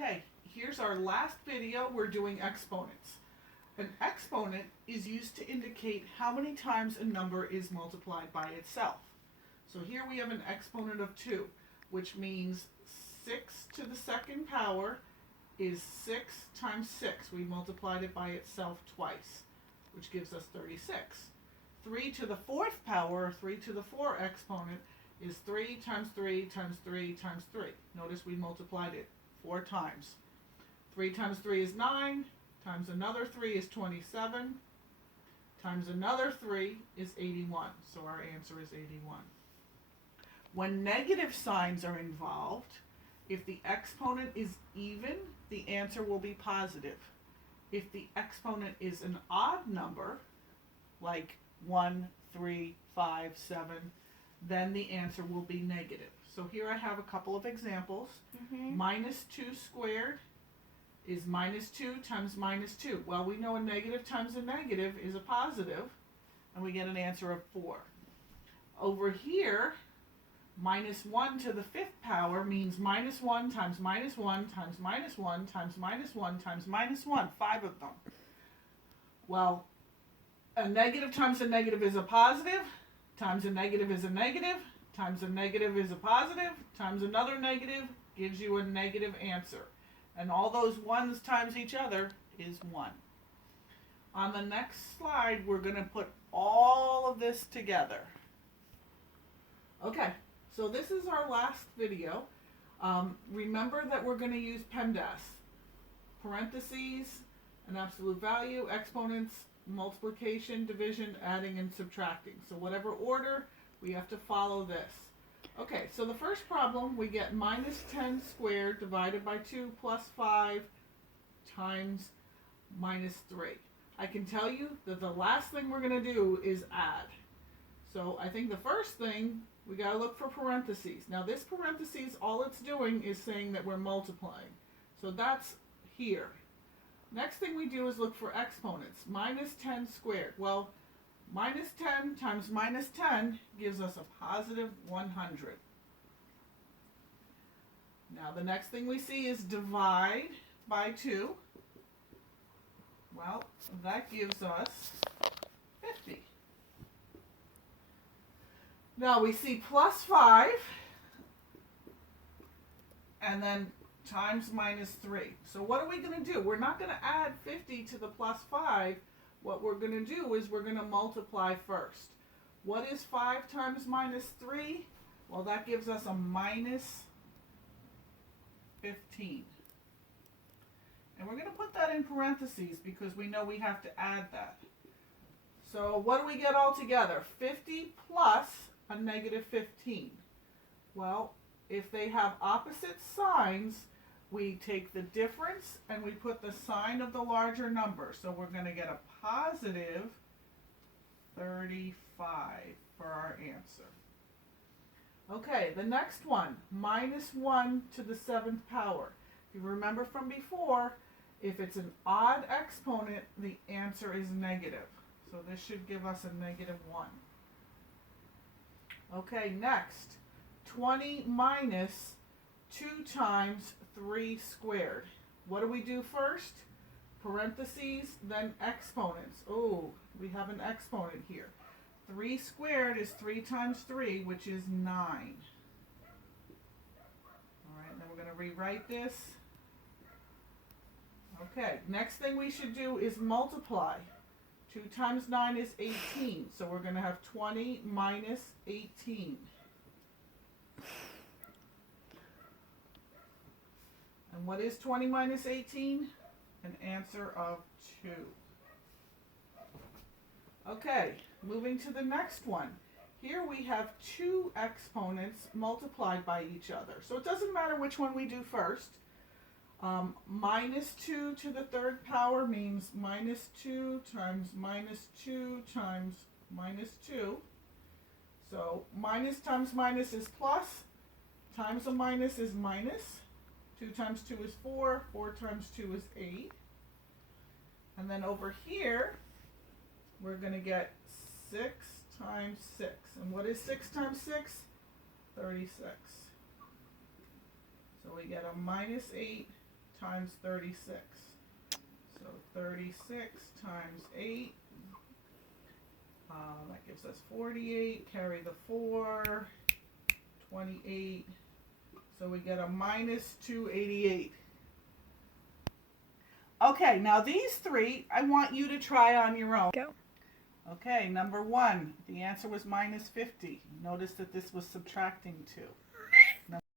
Okay, here's our last video. We're doing exponents. An exponent is used to indicate how many times a number is multiplied by itself. So here we have an exponent of 2, which means 6 to the second power is 6 times 6. We multiplied it by itself twice, which gives us 36. 3 to the fourth power, 3 to the 4 exponent, is 3 times 3 times 3 times 3. Notice we multiplied it 4 times. 3 times 3 is 9, times another 3 is 27, times another 3 is 81. So our answer is 81. When negative signs are involved, if the exponent is even, the answer will be positive. If the exponent is an odd number, like 1, 3, 5, 7, then the answer will be negative. So here I have a couple of examples. Minus 2 squared is minus 2 times minus 2. Well, we know a negative times a negative is a positive, and we get an answer of 4. Over here, minus 1 to the fifth power means minus 1 times minus 1 times minus 1 times minus 1 times minus 1, 5 of them. Well, a negative times a negative is a positive, times a negative is a negative, times a negative is a positive, times another negative gives you a negative answer. And all those ones times each other is 1. On the next slide, we're going to put all of this together. Okay, so this is our last video. Remember that we're going to use PEMDAS. Parentheses, an absolute value, exponents, multiplication, division, adding, and subtracting. So whatever order, we have to follow this. Okay, so the first problem, we get minus 10 squared divided by 2 plus 5 times minus 3. I can tell you that the last thing we're going to do is add. So I think the first thing, we got to look for parentheses. Now this parentheses, all it's doing is saying that we're multiplying. So that's here. Next thing we do is look for exponents. Minus 10 squared. Well, minus 10 times minus 10 gives us a positive 100. Now the next thing we see is divide by 2. Well, that gives us 50. Now we see plus 5 and then times minus 3. So what are we going to do? We're not going to add 50 to the plus 5. What we're going to do is we're going to multiply first. What is 5 times minus 3? Well, that gives us a minus 15. And we're going to put that in parentheses because we know we have to add that. So what do we get all together? 50 plus a negative 15. Well, if they have opposite signs, we take the difference and we put the sign of the larger number. So we're going to get a positive 35 for our answer. Okay, the next one, minus 1 to the 7th power. If you remember from before, if it's an odd exponent, the answer is negative. So this should give us a negative 1. Okay, next, 20 minus 2 times 3 squared. What do we do first? Parentheses, then exponents. Oh, we have an exponent here. 3 squared is 3 times 3, which is 9. All right, then we're going to rewrite this. Okay, next thing we should do is multiply. 2 times 9 is 18, so we're going to have 20 minus 18. And what is 20 minus 18? An answer of 2. Okay, moving to the next one. Here we have 2 exponents multiplied by each other. So it doesn't matter which one we do first. Minus 2 to the 3rd power means minus 2 times minus 2 times minus 2. So minus times minus is plus, times a minus is minus. 2 times 2 is 4, 4 times 2 is 8. And then over here, we're going to get 6 times 6. And what is 6 times 6? 36. So we get a minus 8 times 36. So 36 times 8, that gives us 48, carry the 4, 28, so we get a minus 288. Okay, now these three, I want you to try on your own. Go. Okay, number 1, the answer was minus 50. Notice that this was subtracting 2.